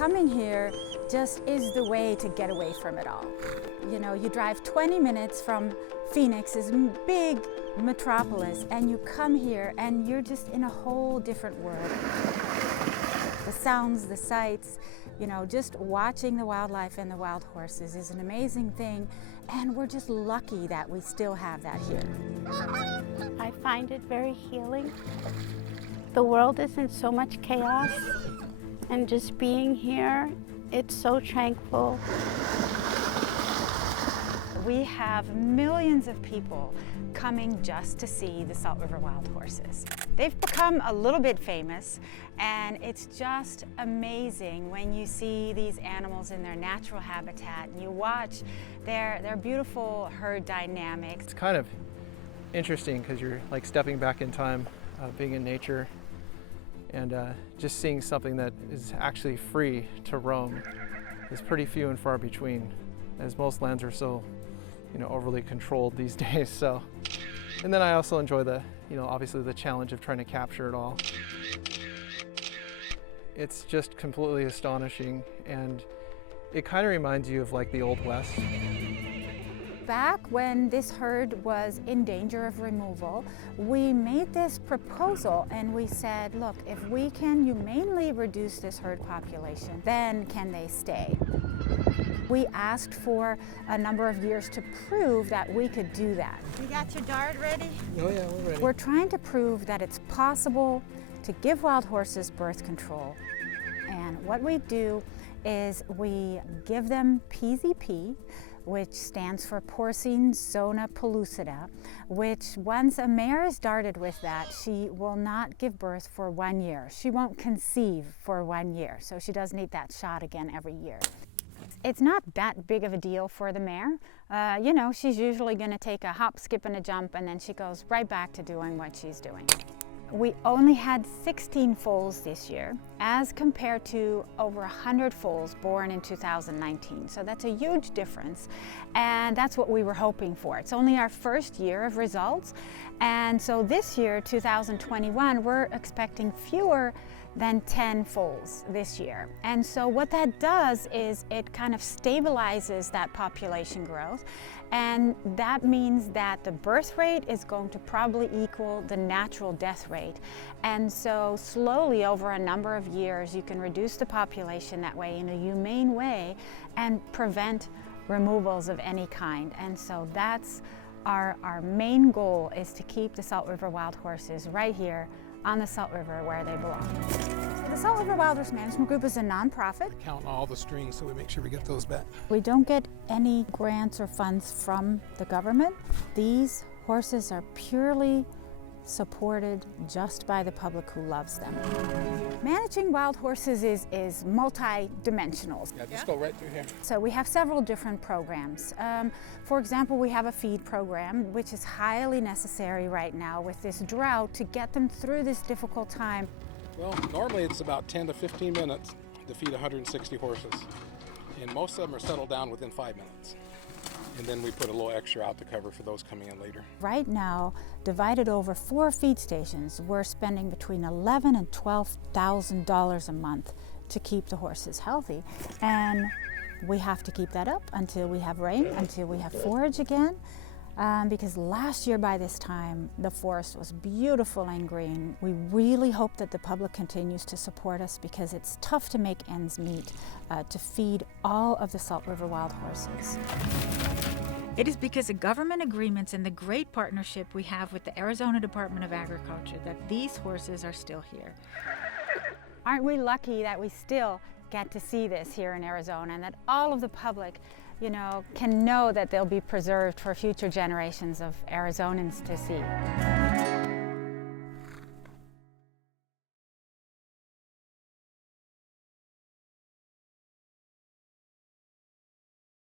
coming here just is the way to get away from it all. You know, you drive 20 minutes from Phoenix, this big metropolis, and you come here and you're just in a whole different world. The sounds, the sights, you know, just watching the wildlife and the wild horses is an amazing thing, and we're just lucky that we still have that here. I find it very healing. The world is in so much chaos, and just being here, it's so tranquil. We have millions of people coming just to see the Salt River wild horses. They've become a little bit famous, and it's just amazing when you see these animals in their natural habitat and you watch their beautiful herd dynamics. It's kind of interesting because you're like stepping back in time, being in nature, and just seeing something that is actually free to roam is pretty few and far between, as most lands are so, you know, overly controlled these days. So, and then I also enjoy the, you know, obviously the challenge of trying to capture it all. It's just completely astonishing, and it kind of reminds you of like the Old West. Back when this herd was in danger of removal, we made this proposal and we said, look, if we can humanely reduce this herd population, then can they stay? We asked for a number of years to prove that we could do that. You got your dart ready? Oh yeah, we're ready. We're trying to prove that it's possible to give wild horses birth control. And what we do is we give them PZP, which stands for porcine zona pellucida, which once a mare is darted with that, she will not give birth for 1 year. She won't conceive for 1 year, so she does need that shot again every year. It's not that big of a deal for the mare. You know, she's usually going to take a hop, skip, and a jump, and then she goes right back to doing what she's doing. We only had 16 foals this year, as compared to over 100 foals born in 2019. So that's a huge difference, and that's what we were hoping for. It's only our first year of results, and so this year, 2021, we're expecting fewer than 10 foals this year. And so what that does is it kind of stabilizes that population growth, and that means that the birth rate is going to probably equal the natural death rate. And so slowly over a number of years you can reduce the population that way in a humane way and prevent removals of any kind. And so that's our main goal, is to keep the Salt River wild horses right here on the Salt River where they belong. The Salt River Wild Horse Management Group is a nonprofit. Count all the strings so we make sure we get those back. We don't get any grants or funds from the government. These horses are purely supported just by the public who loves them. Managing wild horses is multi-dimensional. Yeah, just go right through here. So we have several different programs. For example, we have a feed program, which is highly necessary right now with this drought to get them through this difficult time. Well, normally it's about 10 to 15 minutes to feed 160 horses. And most of them are settled down within 5 minutes. And then we put a little extra out to cover for those coming in later. Right now, divided over 4 feed stations, we're spending between $11,000 and $12,000 a month to keep the horses healthy. And we have to keep that up until we have rain, until we have forage again. Because last year by this time, the forest was beautiful and green. We really hope that the public continues to support us, because it's tough to make ends meet to feed all of the Salt River wild horses. It is because of government agreements and the great partnership we have with the Arizona Department of Agriculture that these horses are still here. Aren't we lucky that we still get to see this here in Arizona, and that all of the public, you know, can know that they'll be preserved for future generations of Arizonans to see.